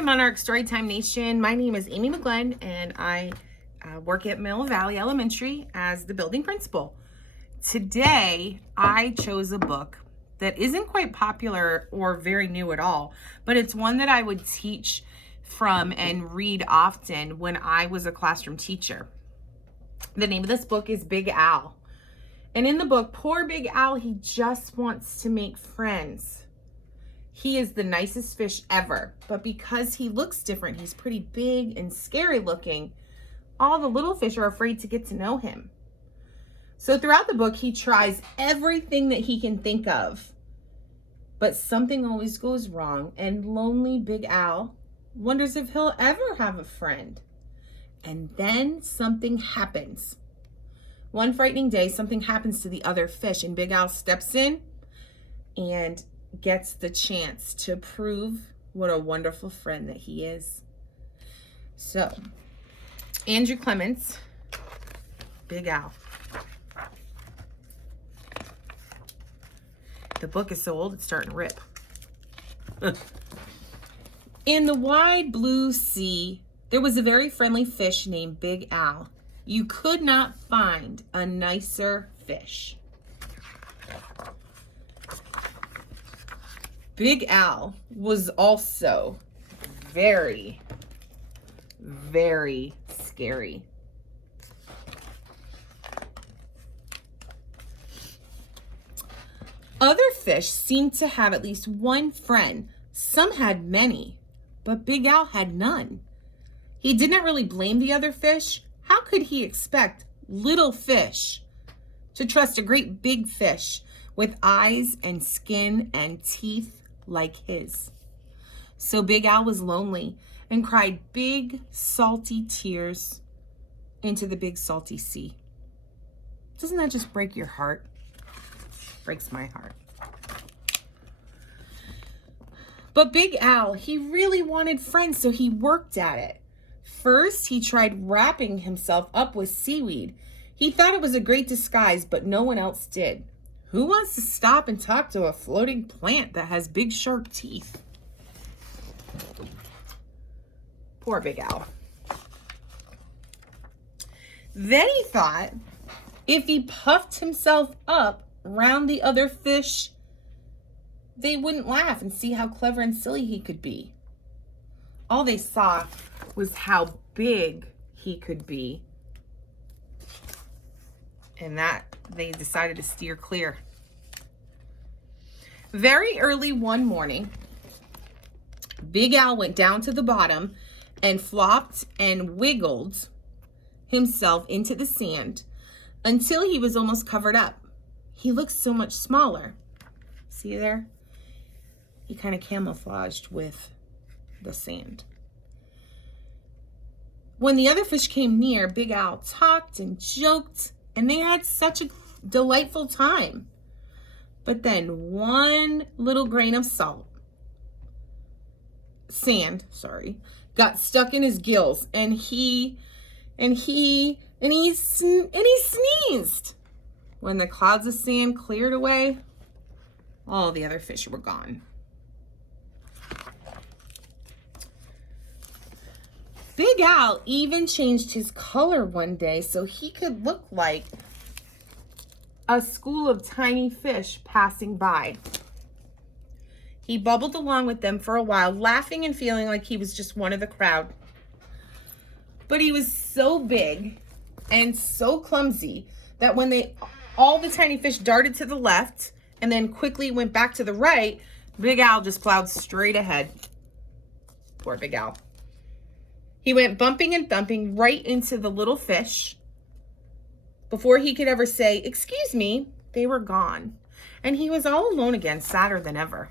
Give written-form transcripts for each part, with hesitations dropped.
Hi, Monarch Storytime Nation. My name is Amy McGlenn, and I work at Mill Valley Elementary as the building principal. Today, I chose a book that isn't quite popular or very new at all, but it's one that I would teach from and read often when I was a classroom teacher. The name of this book is Big Al. And in the book, poor Big Al, he just wants to make friends. He is the nicest fish ever, but because he looks different, he's pretty big and scary looking, all the little fish are afraid to get to know him. So throughout the book, he tries everything that he can think of, but something always goes wrong, and lonely Big Al wonders if he'll ever have a friend. And then something happens. One frightening day, something happens to the other fish, and Big Al steps in and gets the chance to prove what a wonderful friend that he is. So, Andrew Clements, Big Al. The book is so old, it's starting to rip. In the wide blue sea, there was a very friendly fish named Big Al. You could not find a nicer fish. Big Al was also very, very scary. Other fish seemed to have at least one friend. Some had many, but Big Al had none. He did not really blame the other fish. How could he expect little fish to trust a great big fish with eyes and skin and teeth like his? So Big Al was lonely and cried big salty tears into the big salty sea. Doesn't that just break your heart? Breaks my heart. But Big Al, he really wanted friends, so he worked at it. First, he tried wrapping himself up with seaweed. He thought it was a great disguise, but no one else did. Who wants to stop and talk to a floating plant that has big sharp teeth? Poor Big Al. Then he thought if he puffed himself up around the other fish, they wouldn't laugh and see how clever and silly he could be. All they saw was how big he could be, and that they decided to steer clear. Very early one morning, Big Al went down to the bottom and flopped and wiggled himself into the sand until he was almost covered up. He looked so much smaller. See there? He kind of camouflaged with the sand. When the other fish came near, Big Al talked and joked, and they had such a delightful time. But then one little grain of sand, got stuck in his gills, and he sneezed. When the clouds of sand cleared away, all the other fish were gone. Big Al even changed his color one day so he could look like a school of tiny fish passing by. He bubbled along with them for a while, laughing and feeling like he was just one of the crowd. But he was so big and so clumsy that when all the tiny fish darted to the left and then quickly went back to the right, Big Al just plowed straight ahead. Poor Big Al. He went bumping and thumping right into the little fish. Before he could ever say, "Excuse me," they were gone. And he was all alone again, sadder than ever.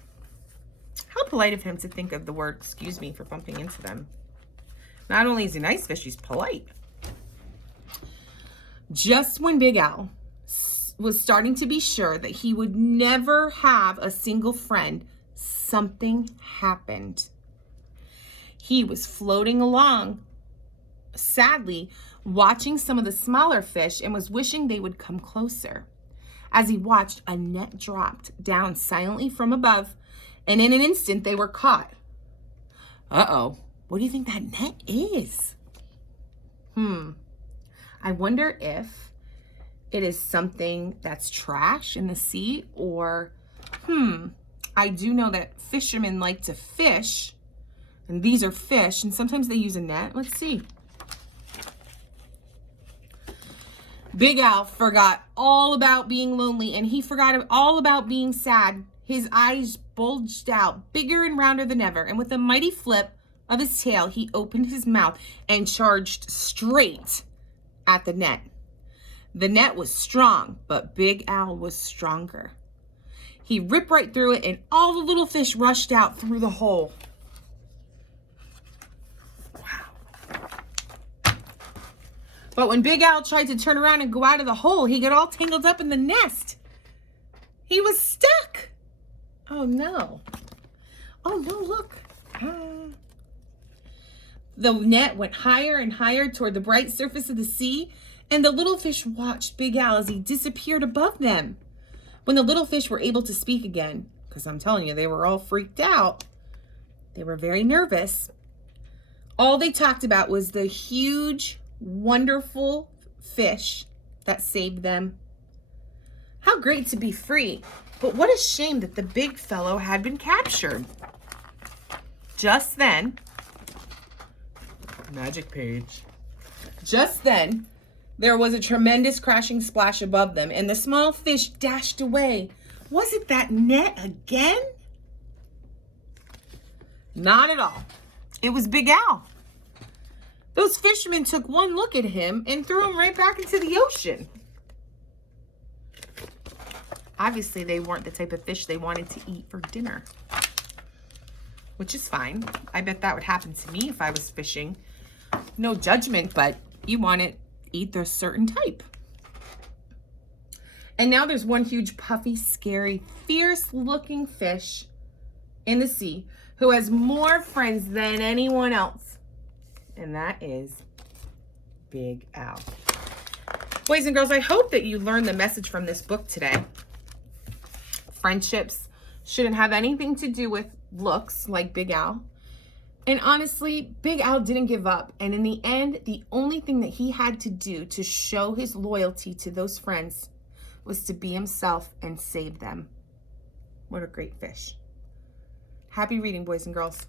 How polite of him to think of the word "excuse me" for bumping into them. Not only is he a nice fish, he's polite. Just when Big Al was starting to be sure that he would never have a single friend, something happened. He was floating along, sadly, watching some of the smaller fish and was wishing they would come closer. As he watched, a net dropped down silently from above, and in an instant they were caught. Uh-oh. What do you think that net is? I wonder if it is something that's trash in the sea, or, I do know that fishermen like to fish, and these are fish, and sometimes they use a net. Let's see. Big Al forgot all about being lonely, and he forgot all about being sad. His eyes bulged out, bigger and rounder than ever, and with a mighty flip of his tail, he opened his mouth and charged straight at the net. The net was strong, but Big Al was stronger. He ripped right through it, and all the little fish rushed out through the hole. Wow. But when Big Al tried to turn around and go out of the hole, he got all tangled up in the nest. He was stuck. Oh no. Oh no, look. The net went higher and higher toward the bright surface of the sea, and the little fish watched Big Al as he disappeared above them. When the little fish were able to speak again, because I'm telling you, they were all freaked out, they were very nervous, all they talked about was the huge, wonderful fish that saved them. How great to be free, but what a shame that the big fellow had been captured. Just then, magic page. Just then, there was a tremendous crashing splash above them, and the small fish dashed away. Was it that net again? Not at all. It was Big Al. Those fishermen took one look at him and threw him right back into the ocean. Obviously, they weren't the type of fish they wanted to eat for dinner, which is fine. I bet that would happen to me if I was fishing. No judgment, but you want to eat the certain type. And now there's one huge, puffy, scary, fierce-looking fish in the sea who has more friends than anyone else. And that is Big Al. Boys and girls, I hope that you learned the message from this book today. Friendships shouldn't have anything to do with looks, like Big Al. And honestly, Big Al didn't give up. And in the end, the only thing that he had to do to show his loyalty to those friends was to be himself and save them. What a great fish. Happy reading, boys and girls.